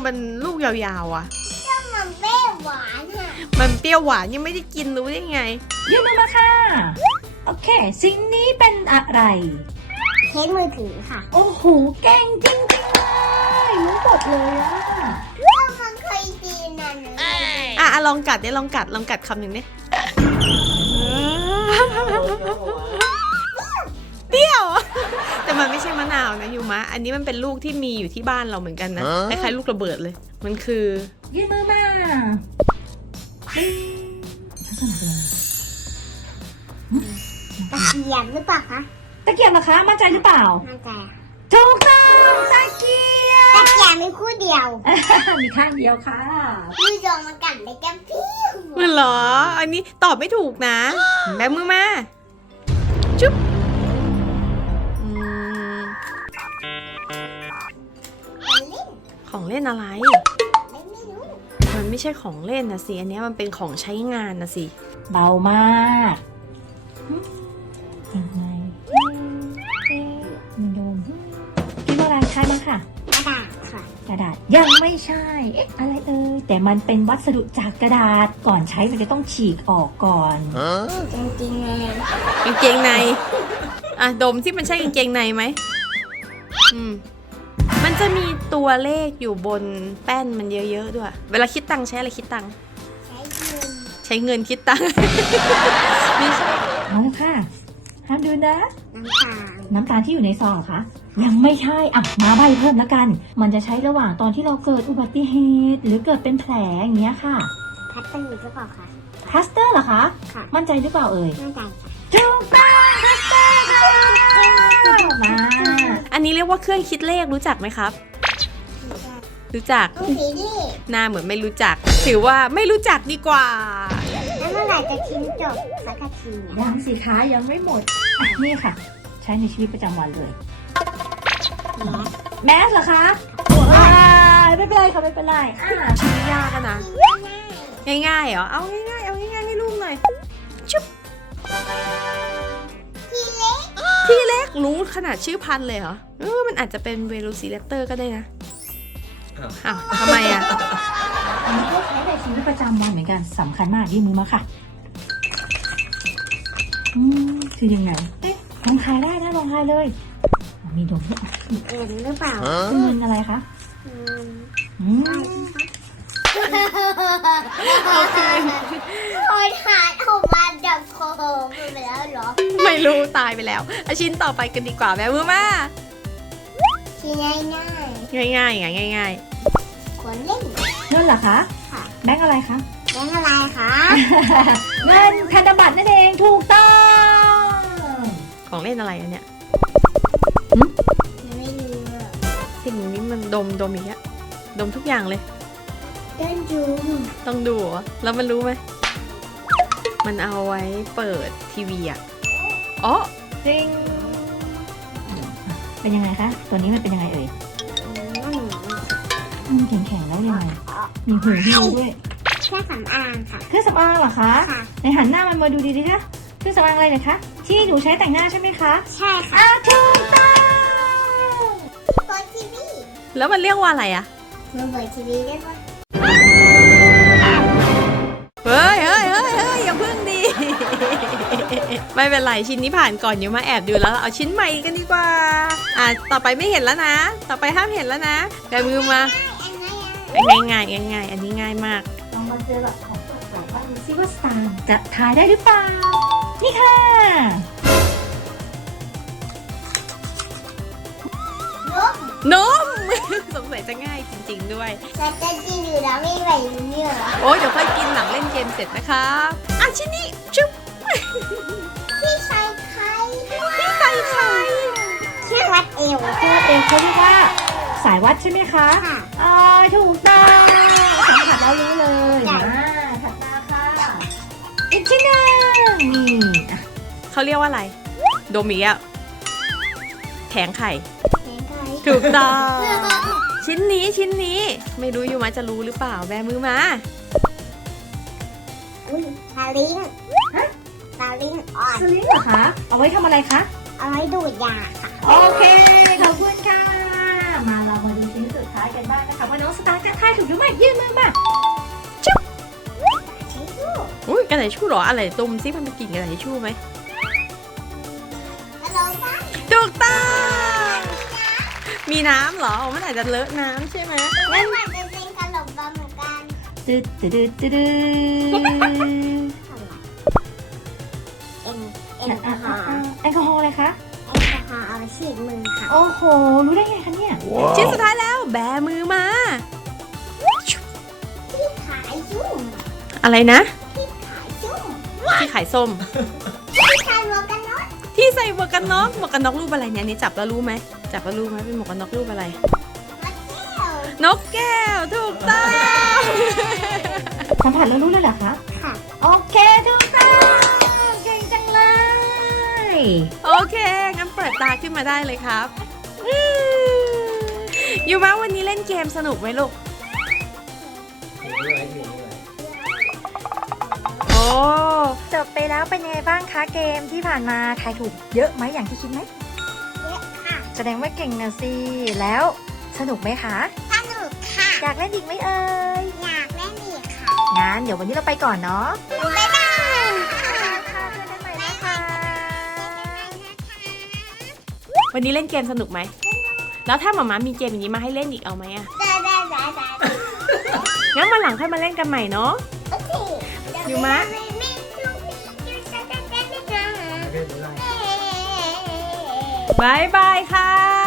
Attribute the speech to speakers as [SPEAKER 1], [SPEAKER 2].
[SPEAKER 1] มันลูกยาวๆอ่ะ
[SPEAKER 2] มันเปรี้ยวหวานอ่ะ
[SPEAKER 1] มันเปรี้ยวหวานยังไม่ได้กินรู้ได้ไง
[SPEAKER 3] ยื่นมือมาค่ะโอเคสิ่งนี้เป็นอะไร
[SPEAKER 2] เค้กมือถือค่ะ
[SPEAKER 3] โอ้โหเก่งจริงๆเลยรู้หมดเลยอะ
[SPEAKER 2] มันเคยกินนั่น
[SPEAKER 1] ลองกัดลองกัดคำหนึ่งเนี่ยเปรี้ยวแต่มันไม่ใช่มะนาวนะยูมะอันนี้มันเป็นลูกที่มีอยู่ที่บ้านเราเหมือนกันนะคล้ายๆลูกระเบิดเลยมันคือ
[SPEAKER 3] ยื่นมือมา
[SPEAKER 2] ตะเกียบหรือเปล่าคะ
[SPEAKER 3] ตะเกียบเหรอคะมั่นใจหรือเปล่า
[SPEAKER 2] มั่นใจ
[SPEAKER 3] ถูกต้องตะเกียบ
[SPEAKER 2] มีคู่เดียว
[SPEAKER 3] มีข้างเดียวค่ะ
[SPEAKER 2] มือจองมากัดเลยแก้มพี่
[SPEAKER 1] มันเหรออันนี้ตอบไม่ถูกนะแบมือมาจุ๊บของเล่นอะไร
[SPEAKER 2] ไม่รู้
[SPEAKER 1] มันไม่ใช่ของเล่นนะสิอันนี้มันเป็นของใช้งานนะสิ
[SPEAKER 3] เบามากยังไงมันโดนคิดว่าอะไรใช่มั้งค่ะ
[SPEAKER 2] กระดาษค่ะ
[SPEAKER 3] กระดาษยังไม่ใช่อะไรแต่มันเป็นวัสดุจากกระดาษก่อนใช้มันจะต้องฉีกออกก่อน
[SPEAKER 2] กางเกงใน
[SPEAKER 1] กางเกงในดมที่มันใช่กางเกงในไหมมันจะมีตัวเลขอยู่บนแป้นมันเยอะๆด้วยเวลาคิดตังค์ใช้อะไรคิดตังค์ใช้เงินคิดตังค์ไม่ใช่
[SPEAKER 3] เอาละค่ะห้ามดูนะ
[SPEAKER 2] น้ำตาล
[SPEAKER 3] ที่อยู่ในซองเหรอคะยังไม่ใช่มาใบเพิ่มแล้วกันมันจะใช้ระหว่างตอนที่เราเกิดอุบัติเหตุหรือเกิดเป็นแผลอย่างเงี้ยค่ะ
[SPEAKER 2] พลาสเตอร์หรือเปล่าคะ
[SPEAKER 3] พลาสเตอร์เหรอคะ
[SPEAKER 2] ค่ะ
[SPEAKER 3] มั่นใจหรือเปล่า
[SPEAKER 2] มั่นใจ
[SPEAKER 3] ถูกต้องพลาสเตอร์ค่ะมา
[SPEAKER 1] อันนี้เรียกว่าเครื่องคิดเลขรู้จักไหมครับรู้จักหน้าเหมือนไม่รู้จักถือว่าไม่รู้จักดีกว่า
[SPEAKER 2] แล้วเมื่อไหร่จะทิ้งจบสักที
[SPEAKER 3] ยังสิคะยังไม่หมดนี่ค่ะใช้ในชีวิตประจำวันเลยแมสเหรอคะไม่เป็นไรค่ะไม่เป็นไร
[SPEAKER 1] ชิ้นยากกันนะง่ายๆเหรอเอาง่ายๆให้ลูกหน่อยชุบทีเล็กรู้ขนาดชื่อพันธุ์เลยเหรอมันอาจจะเป็นเวโรซิแรปเตอร์ก็ได้นะทำไม
[SPEAKER 3] อันนี้ก็ใช้ในชีวิตประจำวันเหมือนกันสำคัญมากยื่นมือมาค่ะคือยังไงลองทายได้นะลองทายเลยมีดมด้วย
[SPEAKER 2] เงินหรือเปล่า
[SPEAKER 3] เงินอะไรคะ
[SPEAKER 2] โอ้ยหายออกมาจากคอไปแล้วเหรอ
[SPEAKER 1] ไม่รู้ตายไปแล้วชิ้นต่อไปกันดีกว่าแม่มือมา
[SPEAKER 2] ชิ้นง่าย
[SPEAKER 1] ง่าย
[SPEAKER 2] คนเล่น
[SPEAKER 3] เงินเหรอคะ
[SPEAKER 2] ค่ะ
[SPEAKER 3] แบงค์อะไรคะ
[SPEAKER 2] แบงค์อะไรคะ
[SPEAKER 3] เงินธนบัตรนั่นเองถูกต้อง
[SPEAKER 1] ของเล่นอะไรอันเนี้ย
[SPEAKER 2] ไม่รู้
[SPEAKER 1] สิ่งนี้มันดมอีกแล้วดมทุกอย่างเลยต้องดูเหรอแล้วมันรู้ไหมมันเอาไว้เปิดทีวี
[SPEAKER 3] จริงเป็นยังไงคะตัวนี้มันเป็นยังไงเอ่ยแข็งๆแล้วยังไงมีหูด้วย
[SPEAKER 2] เครื่องสำอางค่ะ
[SPEAKER 3] เครื่องสำอางเหรอคะในหันหน้ามันมาดูดีๆนะเครื่องสำอางอะไรนะคะที่หนูใช้แต่งหน้าใช่ไหมคะ
[SPEAKER 2] ใช่ค่ะ
[SPEAKER 3] ถูกต้อง
[SPEAKER 2] เปิดทีวี
[SPEAKER 1] แล้วมันเรียกว่าอะไร
[SPEAKER 2] มันเปิดทีวีเรียกว่า
[SPEAKER 1] เฮ้ยอย่าพึ่งดิไม่เป็นไรชิ้นนี้ผ่านก่อนอยู่มาแอบดูแล้วเอาชิ้นใหม่กันดีกว่าต่อไปไม่เห็นแล้วนะต่อไปห้ามเห็นแล้วนะแบมือมาง่ายอันนี้ง่ายมาก
[SPEAKER 3] ลองมาเจอแบบของสดใสว่าดูซิว่าสตาร์จะทายได้หรือเปล่านี่ค่ะ
[SPEAKER 1] นมสงสัยจะง่ายจริงๆด้วย
[SPEAKER 2] แต่จะกินอยู่แล้วไม่ไหวเนี่ย
[SPEAKER 1] โอ้ยเดี๋ยวค่อยกินหลังเล่นเกมเสร็จนะคะชิ้นนี้จุ๊บ
[SPEAKER 2] ที่ใส่ไข่
[SPEAKER 3] ที่วัดเอวเขาเรียกว่าสายวัดใช่ไหมคะถูกต้องสัมผัสแล้วรู้เลยถัดมาค่ะอีกชิ้นหนึ่งนี่
[SPEAKER 1] เขาเรียกว่าอะไรโดมิอะแผงไข่ถูกต้องชิ้นนี้ไม่รู้อยู่มาจะรู้หรือเปล่าแบมือมา
[SPEAKER 2] สลิง
[SPEAKER 3] เหรอคะเอาไว้ทำอะไรคะ
[SPEAKER 2] เอาไว้ดูดยาค่ะ
[SPEAKER 3] โอเคขอบคุณค่ะมาเรามาดูชิ้นสุดท้ายกันบ้างนะคะว่าน้องสตางค์จะทายถูกหรือไม่ยื่นมือมา
[SPEAKER 2] ใช้ลูก
[SPEAKER 1] อุ้ยกระดาษทิชชู่เหรออะไรตุ่มซิมันเป็นกลิ่นกระดาษทิชชู่ไหม
[SPEAKER 2] แล้วเราได้
[SPEAKER 1] ถูกต้องมีน้ำเหรอมันอาจจะเลอะน้ำใช่ไหม
[SPEAKER 2] แล้วมันจะเป็นขนมปังเหมือนกัน
[SPEAKER 3] ตึ๊ดตึ๊ดตึ๊ดตึ๊ด
[SPEAKER 2] แอลกอฮอล์
[SPEAKER 3] แอลกอฮอล์อะไรคะ
[SPEAKER 2] แอลกอฮอล์เอาไปฉีดมือค่ะ
[SPEAKER 3] โอ้โหรู้ได้ไงคะเนี่ย
[SPEAKER 1] ชิ้นสุดท้ายแล้วแบมือมา
[SPEAKER 2] ที่ขายยุ่ง
[SPEAKER 1] อะไรนะ
[SPEAKER 2] ขายยุ่ง
[SPEAKER 1] ที่ขายส้ม
[SPEAKER 2] ที่ขายหมวกกันน็อก
[SPEAKER 1] ที่ใส่หมวกกันน็อกหมวกกันน็อกรูปอะไรเนี่ยอันนี่จับแล้วรู้ไหมจับแล้วรู้ไหมเป็นหมวกกันน็อกรูปอะไร
[SPEAKER 2] มาเที่ยวน
[SPEAKER 1] กแก้วถูกต้อง
[SPEAKER 3] สัมผัสแล้วรู้เลยเหรอคะ
[SPEAKER 2] ค่ะ
[SPEAKER 3] โอเคถูกต้องเก่งจังเลย
[SPEAKER 1] โอเคงั้นเปิดตาขึ้นมาได้เลยครับอยู่มาวันนี้เล่นเกมสนุกไหมลูกโอ้จบไปแล้วเป็นยังไงบ้างคะเกมที่ผ่านมาทายถูกเยอะไหมอย่างที่คิดไหม
[SPEAKER 2] เยอะค่ะ
[SPEAKER 1] แสดงว่าเก่งนะสิแล้วสนุกไหมคะ
[SPEAKER 2] สนุกค่ะ
[SPEAKER 1] อยากเล่นอีกไหมเอ่ย
[SPEAKER 2] อยากเล่นอีกค่ะ
[SPEAKER 1] งั้นเดี๋ยววันนี้เราไปก่อนเนาะ
[SPEAKER 2] บ๊ายบาย
[SPEAKER 1] ค่ะเจอกันใหม่นะคะ วันนี้เล่นเกมสนุกไหม แล้วถ้าหมาม้ามีเกมอย่างนี้มาให้เล่นอีกเอาไหมอะ
[SPEAKER 2] ได้
[SPEAKER 1] งั้นมาหลังค่อยมาเล่นกันใหม่เนาะ
[SPEAKER 2] โอเค
[SPEAKER 1] อยู่มะ บ๊ายบายค่ะ